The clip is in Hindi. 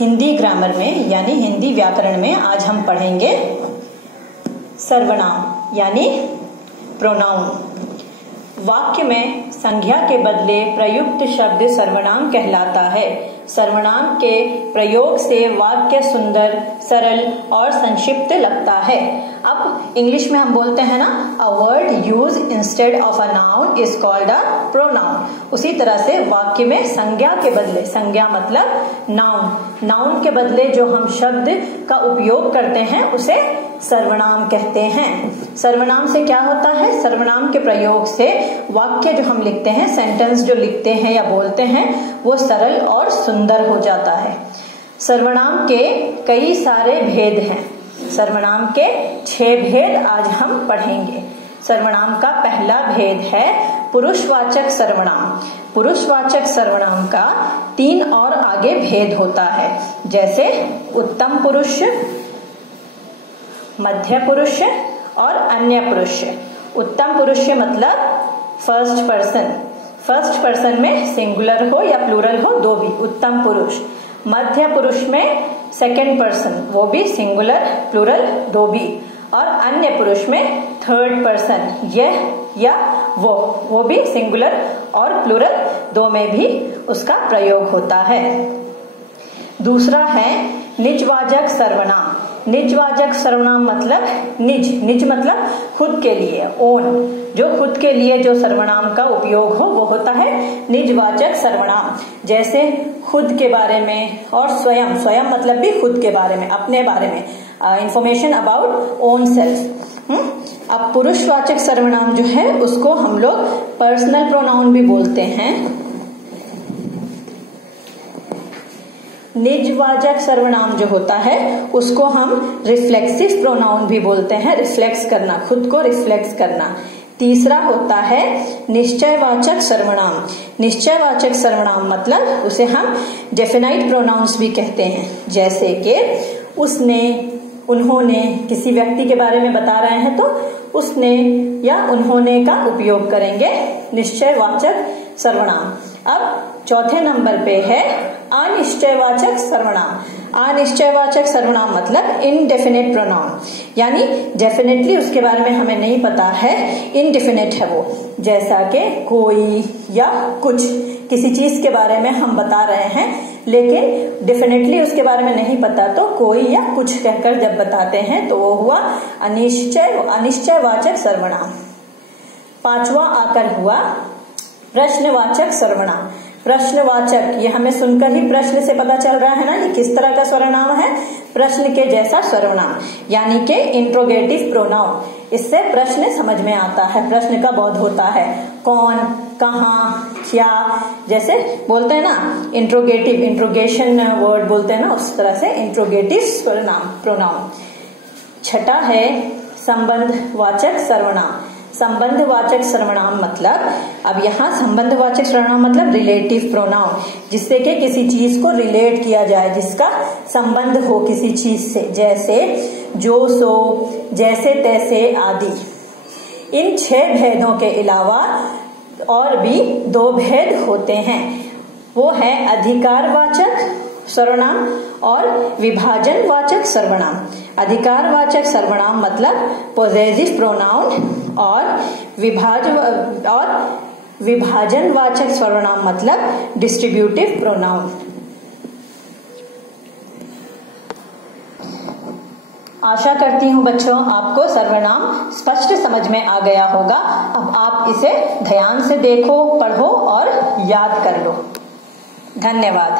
हिंदी ग्रामर में यानी हिंदी व्याकरण में आज हम पढ़ेंगे सर्वनाम यानी प्रोनाउन। वाक्य में संज्ञा के बदले प्रयुक्त शब्द सर्वनाम कहलाता है। सर्वनाम के प्रयोग से वाक्य सुंदर, सरल और संक्षिप्त लगता है। अब इंग्लिश में हम बोलते हैं ना, a word use instead of a noun is called a pronoun. उसी तरह से वाक्य में संज्ञा के बदले, संज्ञा मतलब नाउन, नाउन के बदले जो हम शब्द का उपयोग करते हैं उसे सर्वनाम कहते हैं। सर्वनाम से क्या होता है? सर्वनाम के प्रयोग से वाक्य जो हम लिखते हैं, सेंटेंस जो लिखते हैं या बोलते हैं, वो सरल और सुंदर हो जाता है। सर्वनाम के कई सारे भेद हैं। सर्वनाम के 6 भेद आज हम पढ़ेंगे। सर्वनाम का पहला भेद है पुरुषवाचक सर्वनाम। पुरुषवाचक सर्वनाम का 3 और आगे भेद होता है, जैसे उत्तम पुरुष, मध्य पुरुष और अन्य पुरुष। उत्तम पुरुष मतलब फर्स्ट पर्सन, फर्स्ट पर्सन में सिंगुलर हो या प्लूरल हो, दो भी उत्तम पुरुष। मध्य पुरुष में सेकंड पर्सन, वो भी सिंगुलर प्लूरल दो भी। और अन्य पुरुष में थर्ड पर्सन, यह या वो भी सिंगुलर और प्लूरल दो में भी उसका प्रयोग होता है। दूसरा है निजवाचक सर्वनाम। निजवाचक सर्वनाम मतलब निज, निज मतलब खुद के लिए, ओन, जो खुद के लिए जो सर्वनाम का उपयोग हो वो होता है निजवाचक सर्वनाम। जैसे खुद के बारे में और स्वयं, स्वयं मतलब भी खुद के बारे में, अपने बारे में, इंफॉर्मेशन अबाउट ओन सेल्फ। अब पुरुषवाचक सर्वनाम जो है उसको हम लोग पर्सनल प्रोनाउन भी बोलते हैं। निजवाचक सर्वनाम जो होता है उसको हम रिफ्लेक्सिव प्रोनाउन भी बोलते हैं, रिफ्लेक्स करना, खुद को रिफ्लेक्स करना। तीसरा होता है निश्चयवाचक सर्वनाम। निश्चयवाचक सर्वनाम मतलब उसे हम डेफिनाइट प्रोनाउंस भी कहते हैं, जैसे कि उसने, उन्होंने, किसी व्यक्ति के बारे में बता रहे हैं तो उसने या उन्होंने का उपयोग करेंगे निश्चयवाचक सर्वनाम। अब चौथे नंबर पे है अनिश्चयवाचक सर्वनाम। अनिश्चयवाचक सर्वनाम मतलब इनडेफिनेट प्रोनाउन, यानी डेफिनेटली उसके बारे में हमें नहीं पता है, इनडेफिनेट है वो। जैसा कि कोई या कुछ, किसी चीज के बारे में हम बता रहे हैं लेकिन डेफिनेटली उसके बारे में नहीं पता, तो कोई या कुछ कहकर जब बताते हैं तो वो हुआ अनिश्चयवाचक सर्वनाम। पांचवा आकर हुआ प्रश्नवाचक सर्वनाम। प्रश्नवाचक, ये हमें सुनकर ही प्रश्न से पता चल रहा है ना, ये किस तरह का सर्वनाम है? प्रश्न के जैसा सर्वनाम, यानी कि इंट्रोगेटिव प्रोनाउन। इससे प्रश्न समझ में आता है, प्रश्न का बोध होता है। कौन, कहाँ, क्या, जैसे बोलते हैं ना इंट्रोगेटिव, इंट्रोगेशन वर्ड बोलते हैं ना, उस तरह से इंट्रोगेटिव प्रोनाउन। छठा है संबंधवाचक सर्वनाम। संबंधवाचक सर्वनाम मतलब, अब यहाँ संबंधवाचक सर्वनाम मतलब रिलेटिव प्रोनाउन, जिससे कि किसी चीज को रिलेट किया जाए, जिसका संबंध हो किसी चीज से, जैसे जो, सो, जैसे तैसे आदि। इन 6 भेदों के अलावा और भी 2 भेद होते हैं, वो है अधिकारवाचक सर्वनाम और विभाजनवाचक सर्वनाम। अधिकारवाचक सर्वनाम मतलब पॉजेसिव प्रोनाउन और विभाजनवाचक सर्वनाम मतलब डिस्ट्रीब्यूटिव प्रोनाउन। आशा करती हूँ बच्चों आपको सर्वनाम स्पष्ट समझ में आ गया होगा। अब आप इसे ध्यान से देखो, पढ़ो और याद कर लो। धन्यवाद।